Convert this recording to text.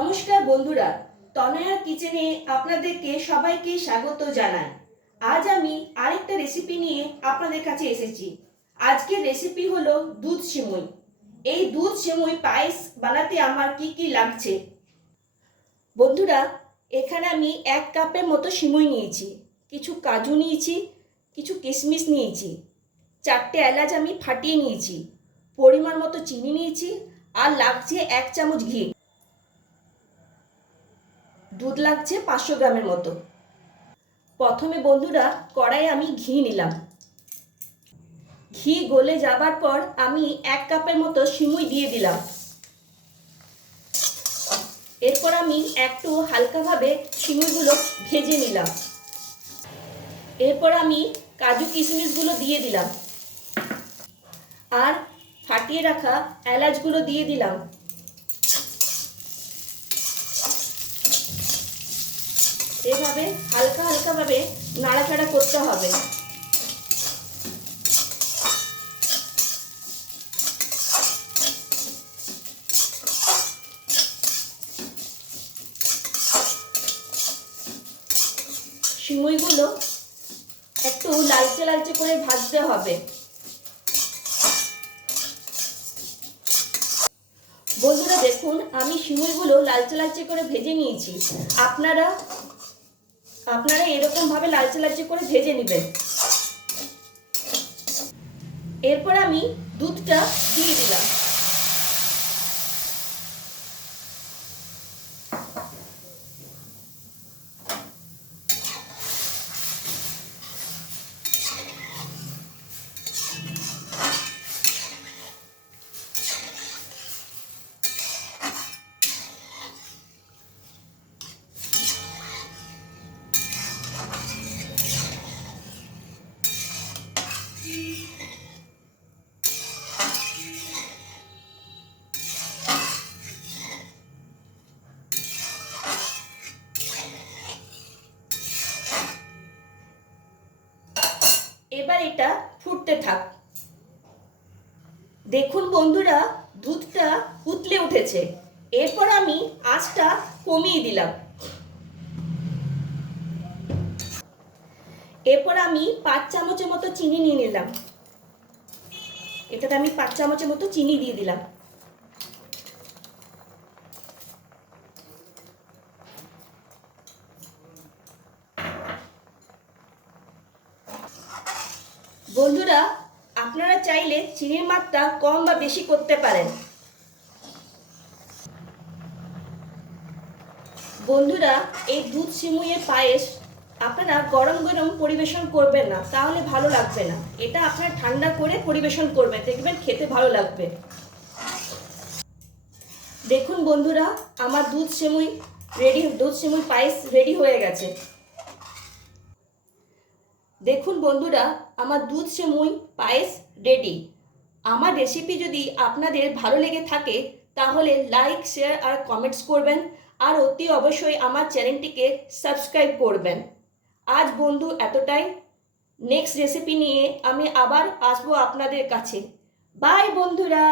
নমস্কার বন্ধুরা, তনয়া কিচেনে আপনাদেরকে সবাইকে স্বাগত জানাই। আজ আমি আরেকটা রেসিপি নিয়ে আপনাদের কাছে এসেছি। আজকের রেসিপি হলো দুধ সিমুই। এই দুধ সিমুই পায়েস বানাতে আমার কি কি লাগছে। বন্ধুরা, এখানে আমি 1 কাপের মতো সিমুই নিয়েছি, কিছু কাজু নিয়েছি, কিছু কিশমিশ নিয়েছি, 4টে এলাচ আমি ফাটিয়ে নিয়েছি, পরিমাণ মতো চিনি নিয়েছি, আর লাগছে 1 চামচ ঘি। দুধ লাগছে 500 গ্রামের মতো। প্রথমে বন্ধুরা কড়াইয়ে আমি ঘি নিলাম। ঘি গলে যাবার পর আমি 1 কাপের মতো সিমুই দিয়ে দিলাম। এরপর আমি একটু হালকাভাবে সিমুইগুলো ভেজে নিলাম। এরপর আমি কাজু কিশমিশগুলো দিয়ে দিলাম আর ফাটিয়ে রাখা এলাচগুলো দিয়ে দিলাম। এভাবে হালকাভাবে নাড়াচাড়া করতে হবে। সিমুইগুলো একটু লালচে করে ভাজতে হবে। বন্ধুরা দেখুন, আমি সিমুইগুলো লালচে করে ভেজে নিয়েছি। আপনারা এরকমভাবে লালচে করে ভেজে নেবেন। এরপর আমি দুধটা দিয়ে দিলাম। এবার এটা ফুটতে থাক। দেখুন বন্ধুরা, দুধটা উতলে উঠেছে। এরপর আমি আঁচটা কমিয়ে দিলাম। এরপর আমি 5 চামচের মতো চিনি নিয়ে নিলাম। এটাতে আমি 5 চামচের মতো চিনি দিয়ে দিলাম। বন্ধুরা, আপনারা চাইলে চিনির মাত্রা কম বা বেশি করতে পারেন। বন্ধুরা, এই দুধ সিমুইয়ের পায়েস আপনারা গরম পরিবেশন করবেন না, তাহলে ভালো লাগবে না। এটা আপনারা ঠান্ডা করে পরিবেশন করবেন, দেখবেন খেতে ভালো লাগবে। দেখুন বন্ধুরা, আমার দুধ সিমুই পায়েস রেডি হয়ে গেছে। দেখুন বন্ধুরা, আমার দুধ সিমুই পায়েস রেডি। আমার রেসিপি যদি আপনাদের ভালো লেগে থাকে তাহলে লাইক, শেয়ার আর কমেন্টস করবেন, আর অতি অবশ্যই আমার চ্যানেলটিকে সাবস্ক্রাইব করবেন। আজ বন্ধু এতটাই। নেক্সট রেসিপি নিয়ে আমি আবার আসবো আপনাদের কাছে। বাই বন্ধুরা।